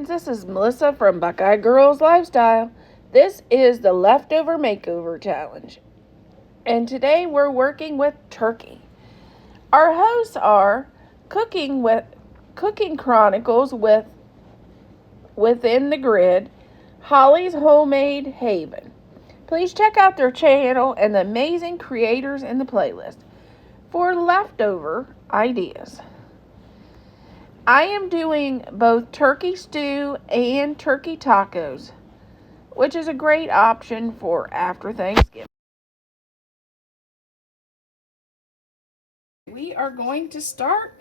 friends, this is Melissa from Buckeye Girls Lifestyle. This is the Leftover Makeover Challenge. And today we're working with turkey. Our hosts are Cooking Chronicles within the Grid, Holly's Homemade Haven. Please check out their channel and the amazing creators in the playlist for leftover ideas. I am doing both turkey stew and turkey tacos, which is a great option for after Thanksgiving. We are going to start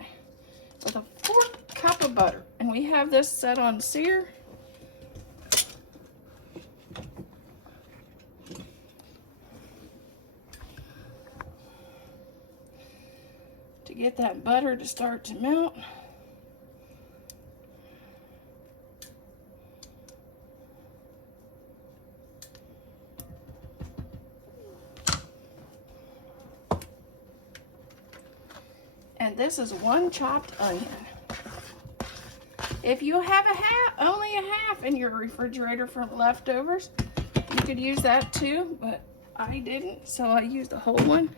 with a 4th cup of butter, and we have this set on sear. To get that butter to start to melt. And this is 1 chopped onion. If you have only a half in your refrigerator from leftovers, you could use that too, but I didn't, so I used the whole one.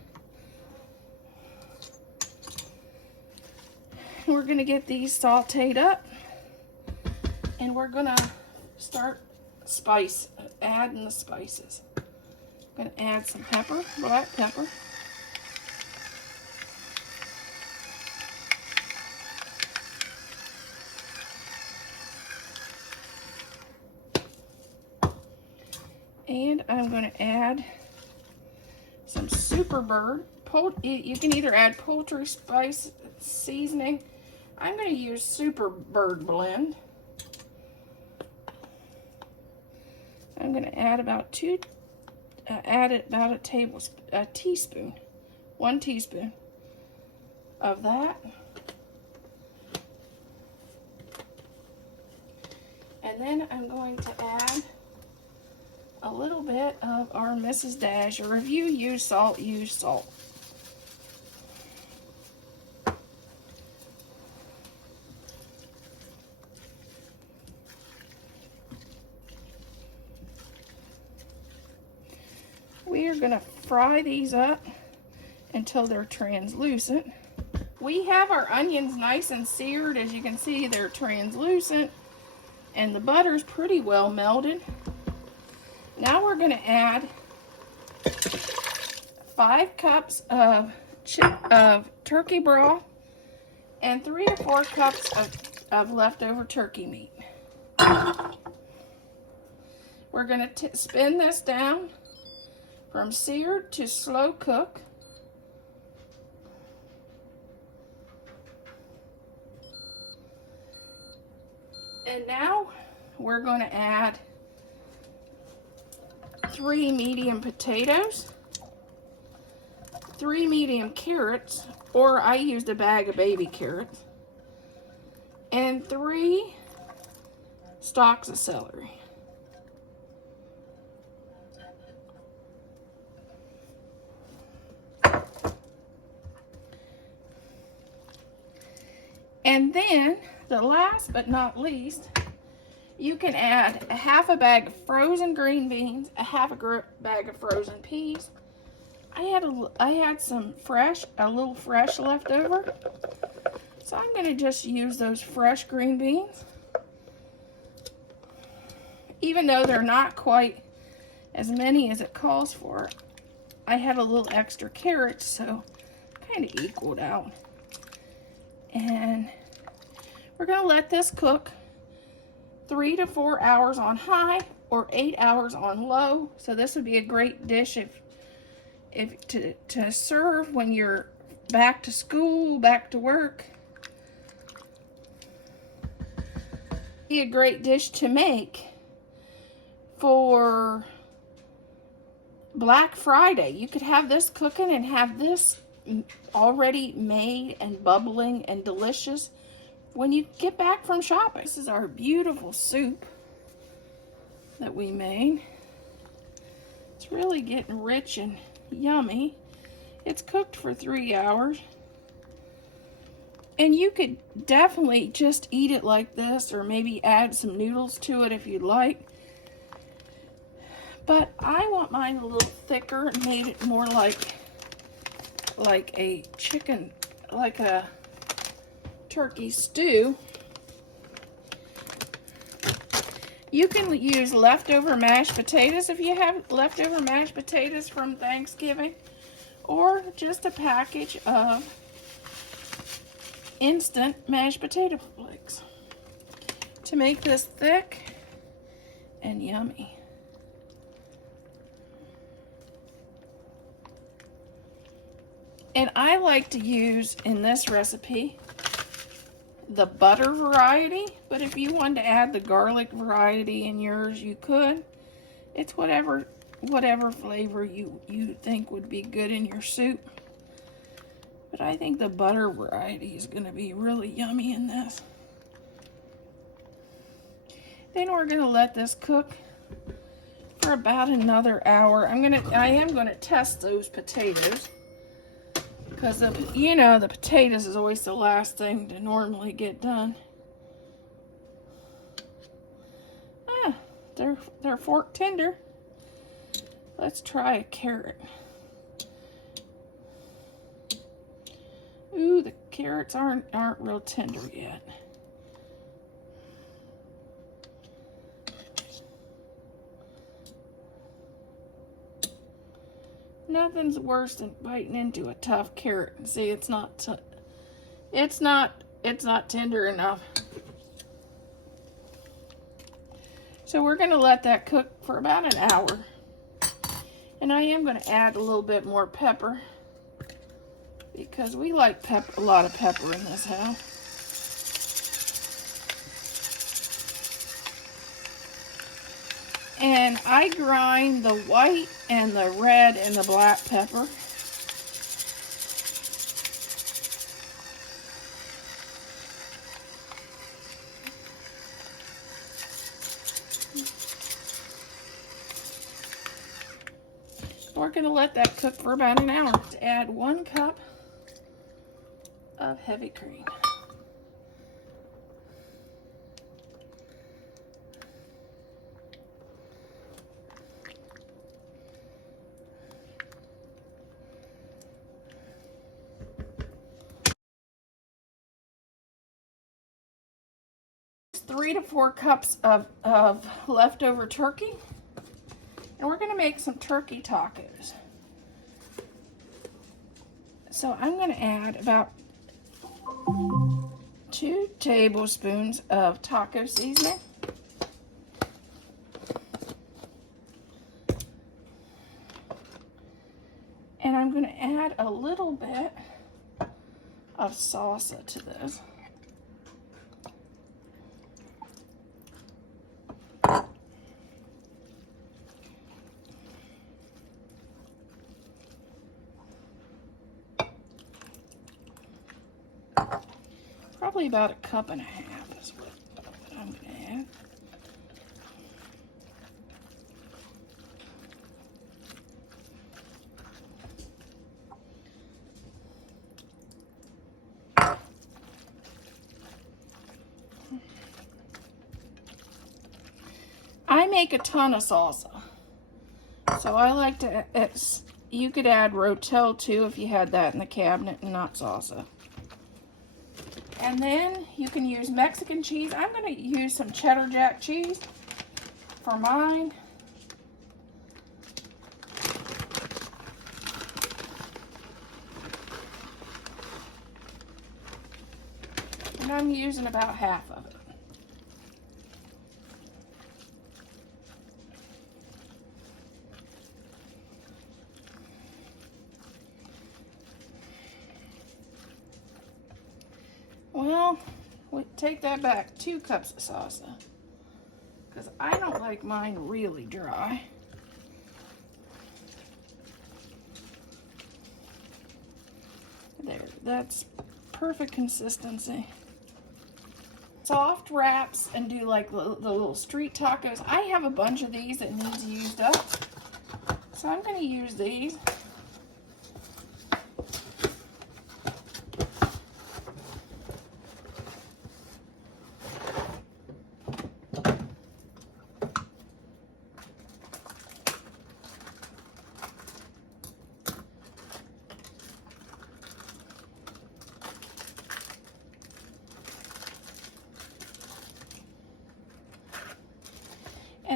We're gonna get these sauteed up, and we're gonna start adding the spices. I'm gonna add some pepper, black pepper. And I'm going to add some Superbird. You can either add poultry spice seasoning. I'm going to use Superbird blend. I'm going to add about a teaspoon, 1 teaspoon of that. And then I'm going to add a little bit of our Mrs. Dash, or if you use salt, use salt. We are going to fry these up until they're translucent. We have our onions nice and seared. As you can see, they're translucent and the butter's pretty well melted. Now we're going to add 5 cups of turkey broth and 3 or 4 cups of leftover turkey meat. We're going to spin this down from seared to slow cook. And now we're going to add 3 medium potatoes, 3 medium carrots, or I used a bag of baby carrots, and 3 stalks of celery. And then, the last but not least, you can add a half a bag of frozen green beans, a half a bag of frozen peas. I had a little fresh left over. So I'm going to just use those fresh green beans. Even though they're not quite as many as it calls for, I had a little extra carrots, so kind of equaled out. And we're going to let this cook 3 to 4 hours on high or 8 hours on low. So this would be a great dish to serve when you're back to school, back to work. Be a great dish to make for Black Friday. You could have this cooking and have this already made and bubbling and delicious when you get back from shopping. This is our beautiful soup that we made. It's really getting rich and yummy. It's cooked for 3 hours. And you could definitely just eat it like this, or maybe add some noodles to it if you'd like. But I want mine a little thicker and made it more like a chicken, like a turkey stew. You can use leftover mashed potatoes if you have leftover mashed potatoes from Thanksgiving, or just a package of instant mashed potato flakes to make this thick and yummy. And I like to use, in this recipe, the butter variety, but if you wanted to add the garlic variety in yours, you could. It's whatever flavor you think would be good in your soup. But I think the butter variety is going to be really yummy in this. Then we're going to let this cook for about another hour. I am going to test those potatoes, because the potatoes is always the last thing to normally get done. They're fork tender. Let's try a carrot. Ooh, the carrots aren't real tender yet. Nothing's worse than biting into a tough carrot and see it's not tender enough. So we're going to let that cook for about an hour. And I am going to add a little bit more pepper, because we like a lot of pepper in this house. And I grind the white and the red and the black pepper. We're going to let that cook for about an hour. To add 1 cup of heavy cream. Three to 4 cups of leftover turkey. And we're going to make some turkey tacos. So I'm going to add about 2 tablespoons of taco seasoning. And I'm going to add a little bit of salsa to this. Probably about 1.5 cups is what I'm going to add. I make a ton of salsa, so I like to, you could add Rotel too if you had that in the cabinet and not salsa. And then you can use Mexican cheese. I'm going to use some cheddar jack cheese for mine. And I'm using about half of it. Well, we take that back, 2 cups of salsa, because I don't like mine really dry. There, that's perfect consistency. Soft wraps and do like the little street tacos. I have a bunch of these that needs used up, so I'm going to use these.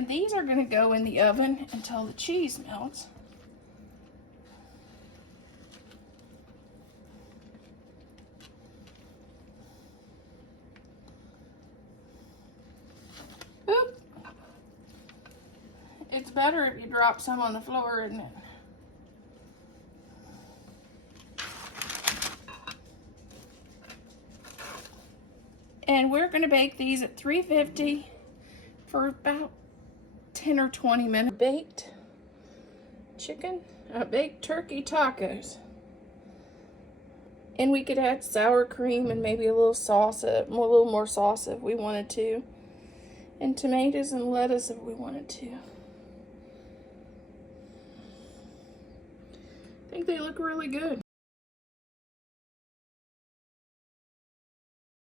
And these are going to go in the oven until the cheese melts. Oop. It's better if you drop some on the floor, isn't it? And we're going to bake these at 350 for about 10 or 20 minutes. Baked chicken, baked turkey tacos. And we could add sour cream and maybe a little little more sauce if we wanted to. And tomatoes and lettuce if we wanted to. I think they look really good.